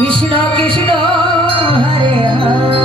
Krishna Krishna Hare Hare.